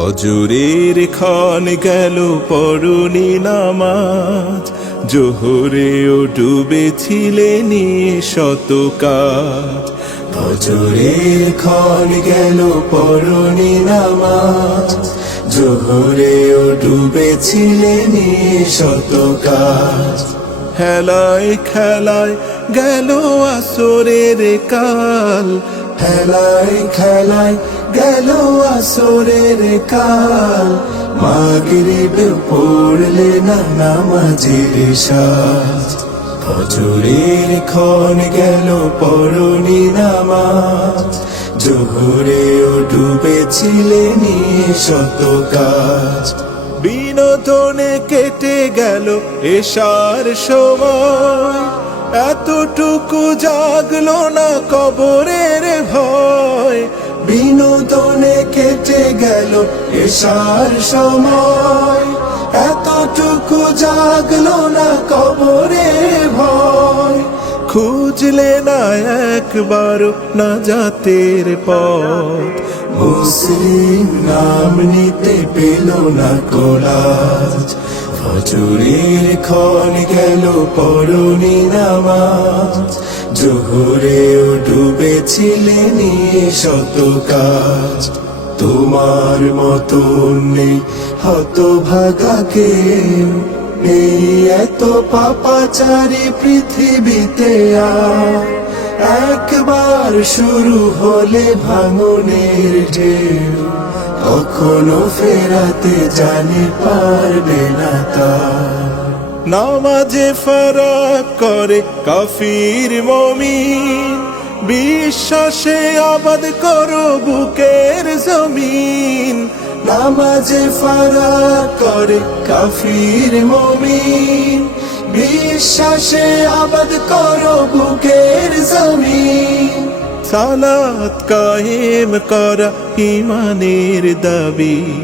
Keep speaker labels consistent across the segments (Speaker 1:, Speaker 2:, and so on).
Speaker 1: ফজরের ক্ষণ গেল পরনি নামাজ। জোহরেও ডুবেছিলে নিয়ে শত কাজ। ফজরের ক্ষণ গেল পরনি নামাজ। জোহরেও ডুবেছিলে নিয়ে শত কাজ। হেলায় খেলায় গেল আসরের কাল। হেলায় খেলায় গেল আসরের কাল। মাগরিবে পড়লে না নামাজের সাজ। ফজরের ক্ষণ গেল পরনি নামাজ। জোহরেও ডুবেছিলে নিয়ে শত কাজ। বিনোদনে কেটে গেল এসার সময়। এতটুকু জাগলো না কবরের গেল এসার সময়। এতটুকু জাগলো না কবরের ভয়। খুঁজলে না একবার না জাতের পথ। মুসলিম নাম নিতে পেল না কোলাজ ফজরের ক্ষণ গেল পরনি নামাজ। জোহরেও ডুবেছিলে নিয়ে শত কাজ। তোমার মতন নেই হত ভাগা কেউ নেই, এত পাপাচারী পৃথিবীতে আর। একবার শুরু হলে ভাঙনের ঢেউ, কখনো ফেরাতে জানি পারবে না তা। নামাজে ফারাক করে কাফির মমিন বিশ্বাসে আবাদ করো বুকের জমিন। নামাজে ফারাক করে কাফির মমিন। বিশ্বাসে আবাদ করো বুকের জমিন। সালাত কায়েম করা ইমানের দাবি।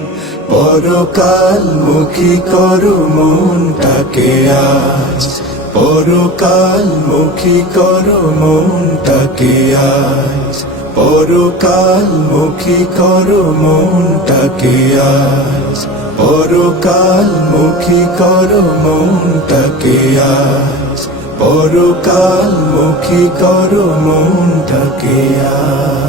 Speaker 1: পরকাল মুখী করো মনটাকে আজ। পরকাল মুখী করো মনটাকে আজ। পরকাল মুখী করো মনটাকে আজ। পরকাল মুখী করো মনটাকে আজ। পরকাল মুখী করো মনটাকে আজ।